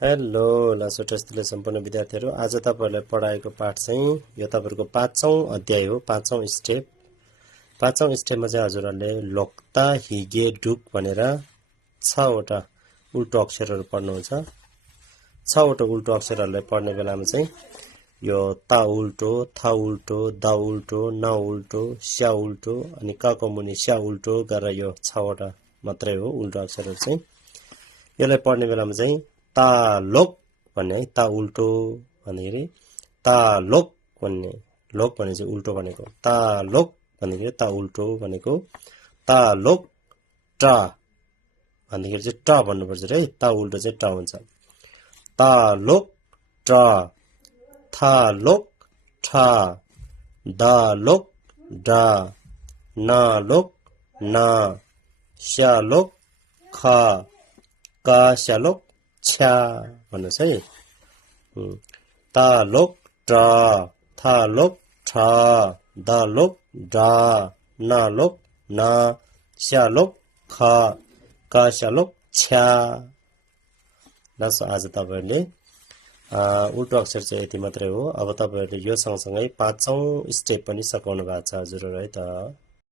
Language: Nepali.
हेलो लासो टेस्टले सम्पूर्ण विद्यार्थीहरू आज तपाईहरुलाई पढाएको पाठ चाहिँ यो तपाईहरुको पाँचौं अध्याय हो पाँचौं स्टेपमा चाहिँ हजुरहरुले लोक्ता हिगे डुक भनेर 6 वटा उल्टो अक्षरहरू पढ्नुहुन्छ 6 वटा उल्टो अक्षरहरुलाई पढ्ने बेलामा चाहिँ यो ता उल्टो था उल्टो दा उल्टो ना उल्टो स्या उल्टो अनि काको मुनि स्या उल्टो गरेर यो 6 वटा मात्रै हो उल्टो अक्षरहरू चाहिँ यसलाई पढ्ने बेलामा चाहिँ तालोक भन्ने है ता उल्टो भन्दाखेरि तालोक भन्ने लोक भने चाहिँ उल्टो भनेको तालोक भन्दाखेरि ता उल्टो भनेको तालोक टा भन्दाखेरि चाहिँ ट भन्नुपर्छ है ता उल्टो चाहिँ ट हुन्छ तालोक ट थालोक ठा दालोक डा नालोक ना स्यालोक खा कास्यालोक छ्या भन्नुहोस् है तालोक टा थालोक ठा दालोक डा नालोक ना स्यालोक खा कास्यालोक छ्या आज तपाईहरुले उल्टो अक्षर चाहिँ यति मात्रै हो अब तपाईहरुले यो सँगसँगै पाँचौं स्टेप पनि सकाउनु भएको छ हजुरहरु है त